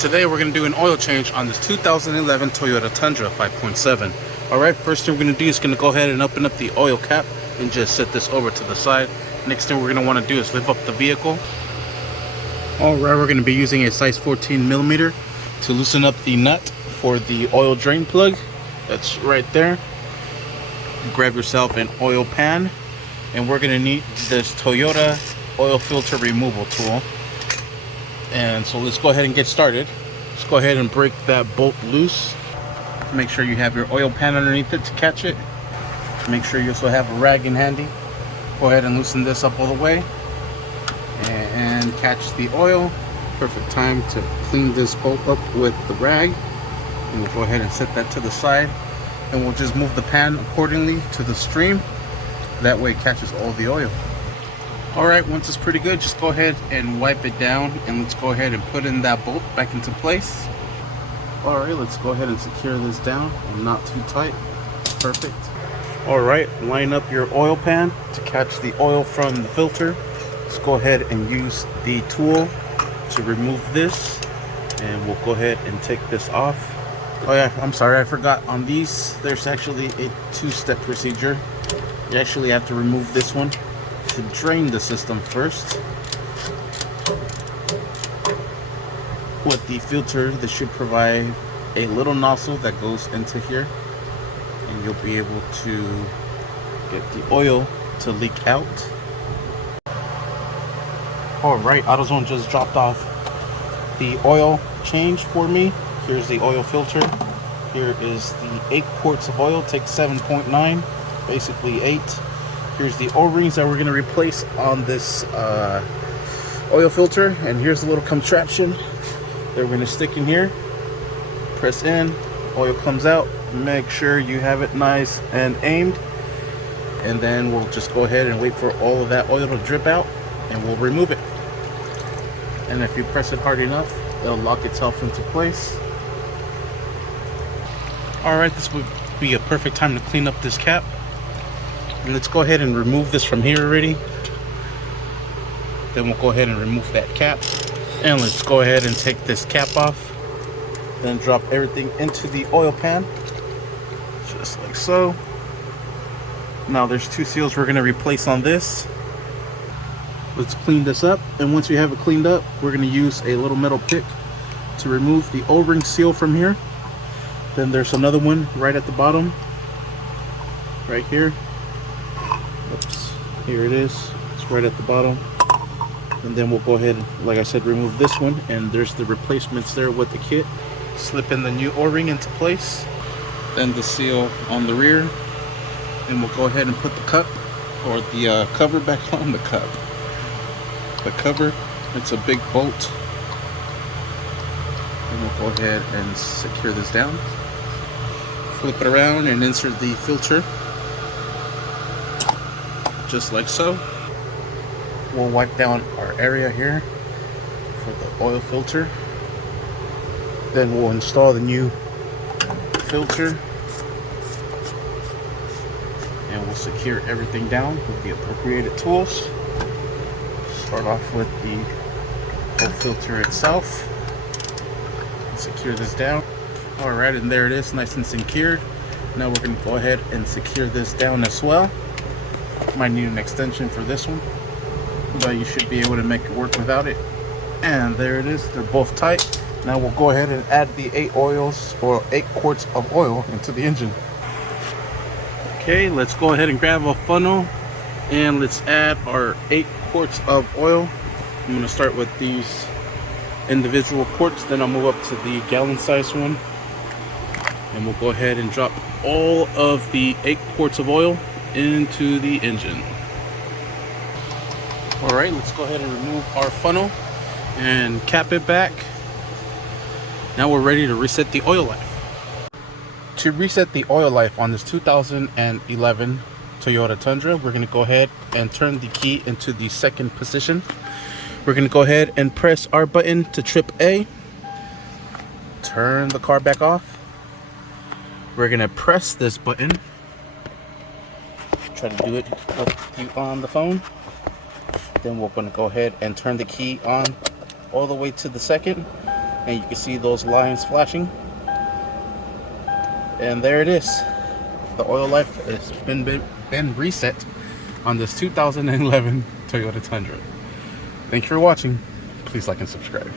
Today we're going to do an oil change on this 2011 Toyota Tundra 5.7. Alright, first thing we're going to do is going to go ahead and open up the oil cap and just set this over to the side. Next thing we're going to want to do is lift up the vehicle. Alright, we're going to be using a size 14mm to loosen up the nut for the oil drain plug. That's right there. Grab yourself an oil pan, and we're going to need this Toyota oil filter removal tool. And so let's go ahead and get started. Let's go ahead and break that bolt loose. Make sure you have your oil pan underneath it to catch it. Make sure you also have a rag in handy. Go ahead and loosen this up all the way and catch the oil. Perfect time to clean this bolt up with the rag. And we'll go ahead and set that to the side, and we'll just move the pan accordingly to the stream. That way it catches all the oil. Alright, once it's pretty good, just go ahead and wipe it down, and let's go ahead and put in that bolt back into place. Alright, let's go ahead and secure this down and not too tight. Perfect. Alright, line up your oil pan to catch the oil from the filter. Let's go ahead and use the tool to remove this, and we'll go ahead and take this off. Oh yeah, I'm sorry, I forgot. On these, there's actually a two-step procedure. You actually have to remove this one to drain the system first. With the filter, this should provide a little nozzle that goes into here, and you'll be able to get the oil to leak out. Alright, AutoZone just dropped off the oil change for me. Here's the oil filter. Here is the 8 quarts of oil. Take 7.9, basically 8. Here's the O-rings that we're going to replace on this oil filter, and here's the little contraption that we're going to stick in here. Press in, oil comes out. Make sure you have it nice and aimed, and then we'll just go ahead and wait for all of that oil to drip out, and we'll remove it. And if you press it hard enough, it'll lock itself into place. Alright, this would be a perfect time to clean up this cap. And let's go ahead and remove this from here already. Then we'll go ahead and remove that cap. And let's go ahead and take this cap off. Then drop everything into the oil pan. Just like so. Now there's 2 seals we're going to replace on this. Let's clean this up. And once we have it cleaned up, we're going to use a little metal pick to remove the O-ring seal from here. Then there's another one right at the bottom. Right here. Oops, here it is. It's right at the bottom. And then we'll go ahead and, like I said, remove this one. And there's the replacements there with the kit. Slip in the new O-ring into place. Then the seal on the rear. And we'll go ahead and put the cup, or the cover, back on the cup. The cover, it's a big bolt. And we'll go ahead and secure this down. Flip it around and insert the filter. Just like so. We'll wipe down our area here for the oil filter. Then we'll install the new filter, and we'll secure everything down with the appropriated tools. Start off with the oil filter itself. Secure this down. Alright, and there it is, nice and secured. Now we're going to go ahead and secure this down as well. Might need an extension for this one, but you should be able to make it work without it. And there it is, they're both tight. Now we'll go ahead and add the 8 quarts of oil into the engine. Okay, let's go ahead and grab a funnel, and let's add our 8 quarts of oil. I'm going to start with these individual quarts, then I'll move up to the gallon size one, and we'll go ahead and drop all of the 8 quarts of oil into the engine. Alright, let's go ahead and remove our funnel and cap it back. Now we're ready to reset the oil life. To reset the oil life on this 2011 Toyota Tundra, we're going to go ahead and turn the key into the second position. We're going to go ahead and press our button to trip A. Turn the car back off. We're going to press this button. Try to do it with you on the phone. Then we're going to go ahead and turn the key on all the way to the second. and you can see those lines flashing. And there it is. The oil life has been reset on this 2011 Toyota Tundra. Thank you for watching. Please like and subscribe.